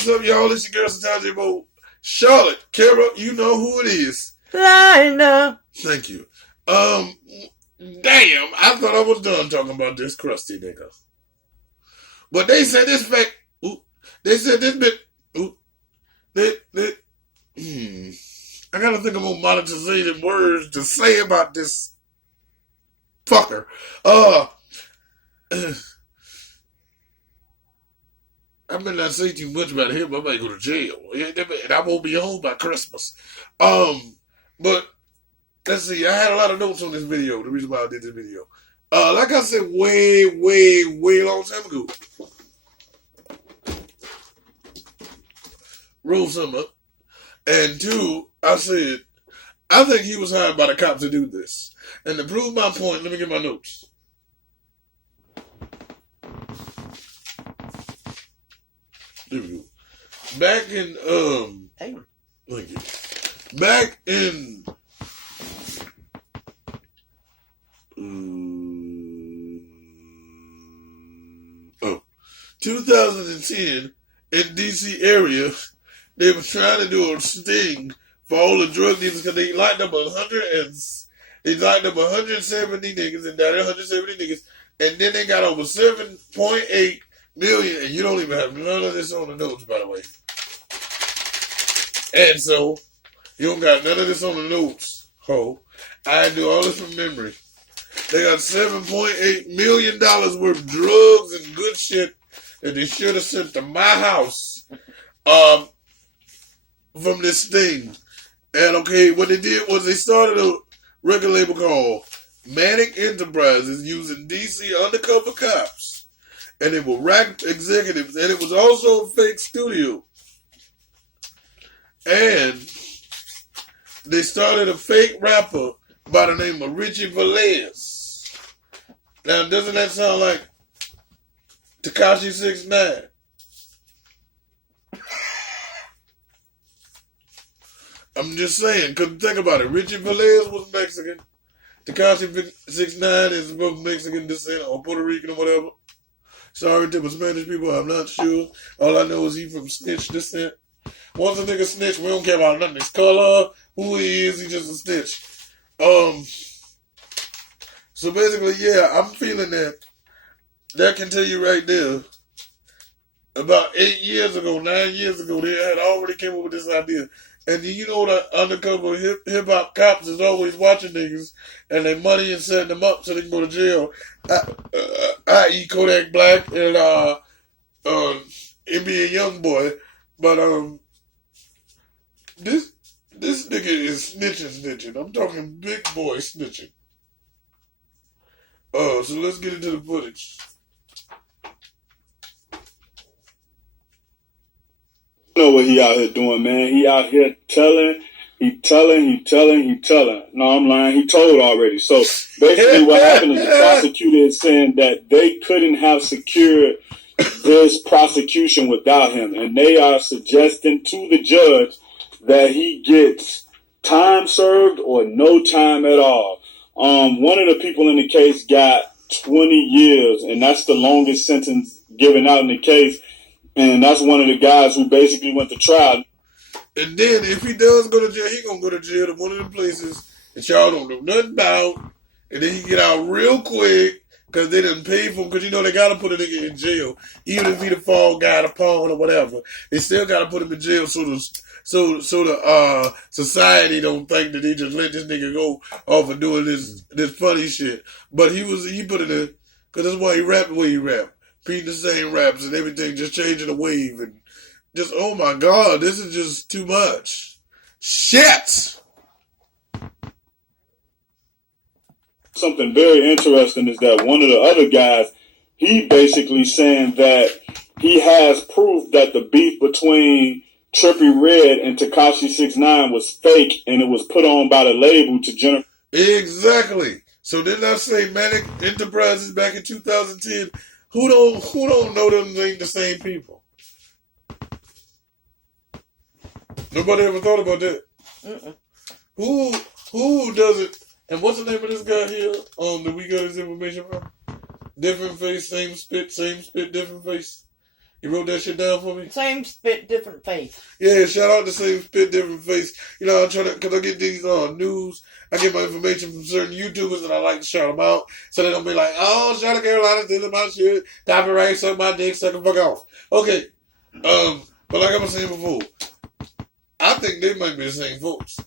What's up, y'all? It's your girl, Santaji Bo. Charlotte, Kara, you know who it is. Lina. Thank you. Damn, I thought I was done talking about this crusty nigga. But they said this fake. They said this bit. I gotta think of more monetization words to say about this fucker. I may not say too much about him. I might go to jail, and I won't be home by Christmas. But let's see. I had a lot of notes on this video. The reason why I did this video, like I said, way long time ago, rolled something up, and two, I said, I think he was hired by the cops to do this. And to prove my point, let me get my notes. There we go. Back in thank you. Back in 2010 in DC area, they were trying to do a sting for all the drug dealers because they locked up 170 niggas and died 170 niggas, and then they got over 7.8 million, and you don't even have none of this on the notes, by the way. And so, you don't got none of this on the notes, ho. I do all this from memory. They got $7.8 million worth of drugs and good shit that they should have sent to my house from this thing. And okay, what they did was they started a record label called Manic Enterprises using DC undercover cops. And they were rack executives, and it was also a fake studio. And they started a fake rapper by the name of Richie Valens. Now, doesn't that sound like Tekashi 6ix9ine? I'm just saying, because think about it. Richie Valens was Mexican. Tekashi 6ix9ine is of Mexican descent or Puerto Rican or whatever. Sorry to the Spanish people, I'm not sure. All I know is he from Snitch descent. Once a nigga snitch, we don't care about nothing. His color, who he is, he just a snitch. So basically, yeah, I'm feeling that can tell you right there. About 9 years ago, they had already came up with this idea. And you know that undercover hip-hop cops is always watching niggas and they money and setting them up so they can go to jail. I.e. Kodak Black and NBA Youngboy. But this nigga is snitching. I'm talking big boy snitching. So let's get into the footage. Know what he out here doing, man. He out here telling. No, I'm lying. He told already. So basically what happened is the prosecutor is saying that they couldn't have secured this prosecution without him. And they are suggesting to the judge that he gets time served or no time at all. One of the people in the case got 20 years, and that's the longest sentence given out in the case. And that's one of the guys who basically went to trial. And then if he does go to jail, he gonna go to jail to one of the places that y'all don't know nothing about. And then he get out real quick because they didn't pay for him. Because you know they gotta put a nigga in jail, even if he the fall guy, the pawn or whatever. They still gotta put him in jail so the society don't think that they just let this nigga go off of doing this funny shit. But he put it in because that's why he rapped the way he rapped. Repeating the same raps and everything, just changing the wave and just, oh my God, this is just too much. Shit! Something very interesting is that one of the other guys, he basically saying that he has proof that the beef between Trippie Redd and Tekashi 6ix9ine was fake and it was put on by the label to generate. Exactly. So didn't I say Manic Enterprises back in 2010? Who don't know them ain't the same people? Nobody ever thought about that. Who doesn't? And what's the name of this guy here? That we got his information from? Different face, same spit, different face. You wrote that shit down for me? Same spit, different face. Yeah, shout out to Same Spit, Different Face. You know, I'm trying to, because I get these news, I get my information from certain YouTubers and I like to shout them out. So they don't be like, oh, shout out Carolina, stealing my shit, copyright, suck my dick, suck the fuck off. Okay. But like I was saying before, I think they might be the same folks.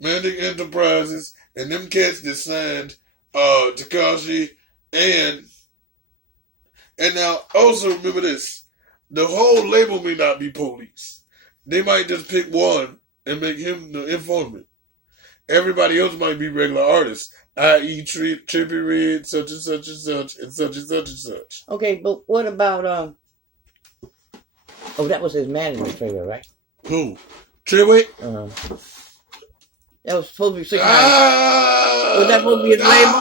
Mandic Enterprises and them cats that signed Tekashi and now also remember this. The whole label may not be police. They might just pick one and make him the informant. Everybody else might be regular artists, i.e. Trippie Redd, such and such and such, and such and such and such. Okay, but what about oh, that was his management trailer, right? Who? Trippie? That was supposed to be 6 9. Was that supposed to be his label?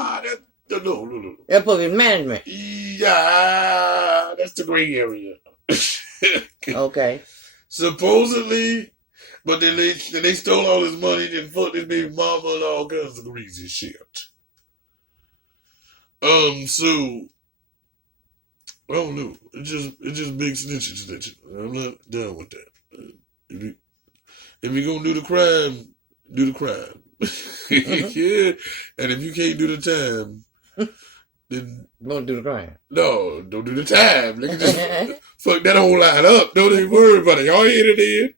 No. That's supposed to be his management. Yeah, that's the gray area. Okay. Supposedly, but then they stole all his money and fucked his baby mama and all kinds of crazy shit. So I don't know. It's just big snitching. I'm not down with that. If you're gonna do the crime, do the crime. Yeah. And if you can't do the time, then Don't do the crime. no, don't do the time. Nigga, just fuck that whole line up. Don't even worry about it. Y'all hear it in?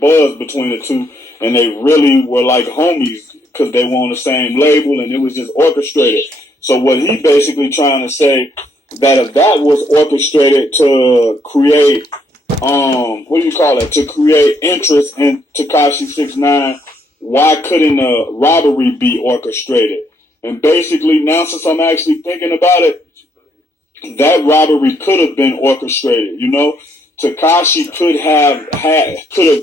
Buzz between the two, and they really were like homies because they were on the same label, and it was just orchestrated. So what he basically trying to say that if that was orchestrated to create, what do you call it? To create interest in Tekashi 6ix9ine, why couldn't a robbery be orchestrated? And basically, now since I'm actually thinking about it, that robbery could have been orchestrated. You know, Tekashi could have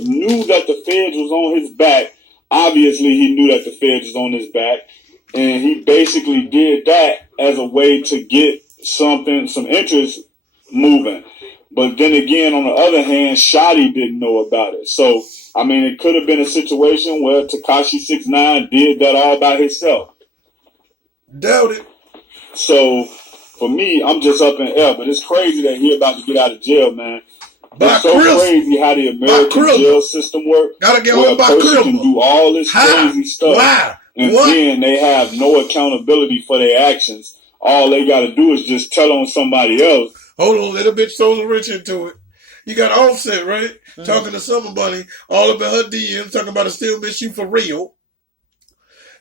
knew that the feds was on his back. Obviously, he knew that the feds was on his back, and he basically did that as a way to get some interest moving. But then again, on the other hand, Shotty didn't know about it. So, I mean, it could have been a situation where Tekashi 6ix9ine did that all by himself. Doubt it. So, for me, I'm just up in air. But it's crazy that he about to get out of jail, man. It's so crazy how the American jail system works. Gotta get where on a by person can Cribble. do all this crazy stuff. Why? And What? then they have no accountability for their actions. All they got to do is just tell on somebody else. Hold on, little bitch Solar Rich into it. You got Offset, right? Mm-hmm. Talking to Summer Bunny, all up in her DMs, talking about I still miss you for real.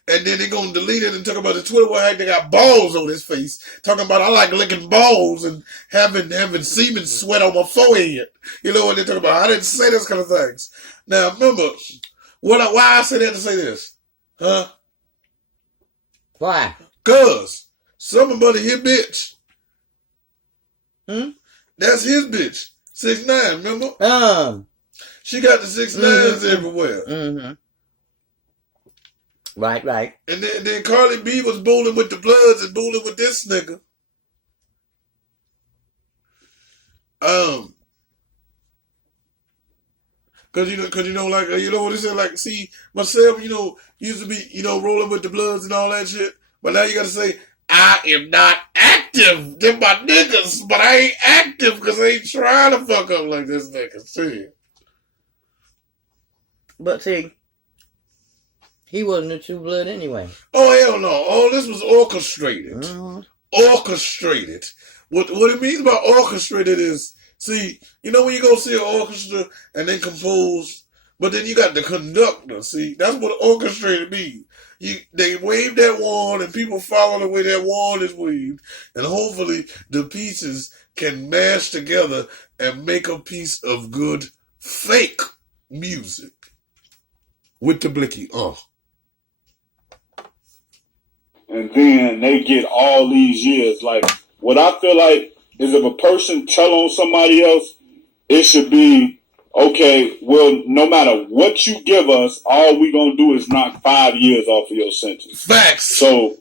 And then they gonna delete it and talk about the Twitter where they got balls on his face. Talking about I like licking balls and having semen sweat on my forehead. You know what they're talking about? I didn't say those kind of things. Now remember, why I say that to say this? Huh? Why? Cause Summer Bunny, his bitch. Hmm? That's his bitch. 6ix9ine, remember? She got the 6ix9ines everywhere. Mm-hmm. Right. And then Cardi B was bowling with the Bloods and bowling with this nigga. Cause you know, like, you know what it said, like, see, myself, you know, used to be, you know, rolling with the Bloods and all that shit. But now you gotta say, I am not active. They're my niggas, but I ain't active because I ain't trying to fuck up like this nigga. See? But see, he wasn't a True Blood anyway. Oh, hell no. All this was orchestrated. Mm-hmm. Orchestrated. What it means by orchestrated is, see, you know when you go see an orchestra and they compose, but then you got the conductor, see? That's what orchestrated means. They wave that wand and people follow the way that wand is waved, and hopefully the pieces can mash together and make a piece of good fake music. With the blicky, And then they get all these years. Like, what I feel like is if a person tell on somebody else, it should be, okay, well, no matter what you give us, all we gonna do is knock 5 years off of your sentence. Facts. So,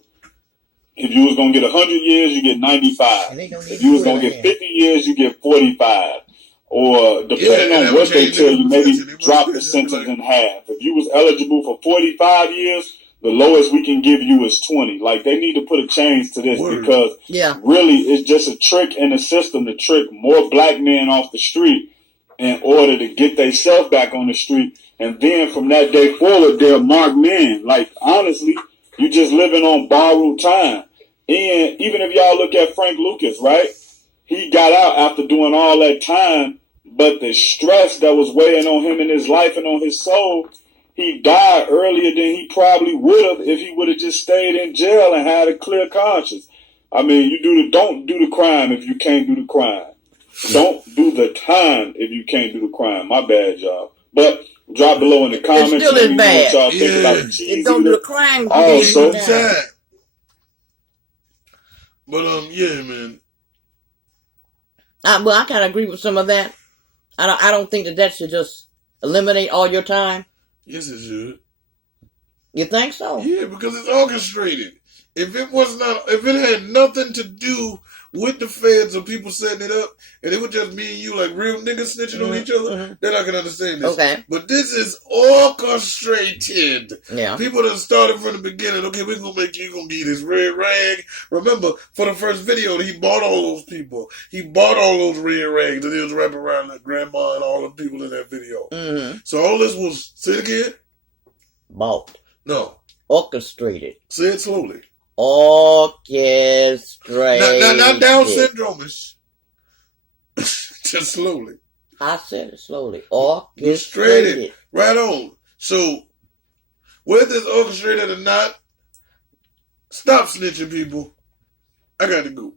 if you was gonna get 100 years, you get 95. If you was gonna get 50 years, you get 45. Or, depending on what they tell you, maybe drop the sentence in half. If you was eligible for 45 years, the lowest we can give you is 20. Like, they need to put a change to this because really it's just a trick in the system to trick more black men off the street in order to get themselves back on the street. And then from that day forward, they're marked men. Like, honestly, you just living on borrowed time. And even if y'all look at Frank Lucas, right? He got out after doing all that time, but the stress that was weighing on him in his life and on his soul, he died earlier than he probably would have if he would have just stayed in jail and had a clear conscience. I mean, don't do the crime if you can't do the crime. Don't do the time if you can't do the crime. My bad, y'all. But drop below in the comments. It still is bad. Y'all think about the cheese don't do the crime. Also, but yeah, man. Well, I kind of agree with some of that. I don't think that should just eliminate all your time. Yes, it should. You think so? Yeah, because it's orchestrated. If it had nothing to do with the feds or people setting it up, and it was just me and you, like real niggas snitching on each other, then I can understand this. Okay. But this is orchestrated. Yeah. People that started from the beginning, okay, we're going to make you going to be this red rag. Remember, for the first video, he bought all those people. He bought all those red rags that he was wrapping around like grandma and all the people in that video. Mm-hmm. So all this was, say it again? Bought. No. Orchestrated. Say it slowly. Orchestrated. Not Down syndrome-ish. Just slowly. I said it slowly. Orchestrated. Right on. So, whether it's orchestrated or not, stop snitching, people. I got to go.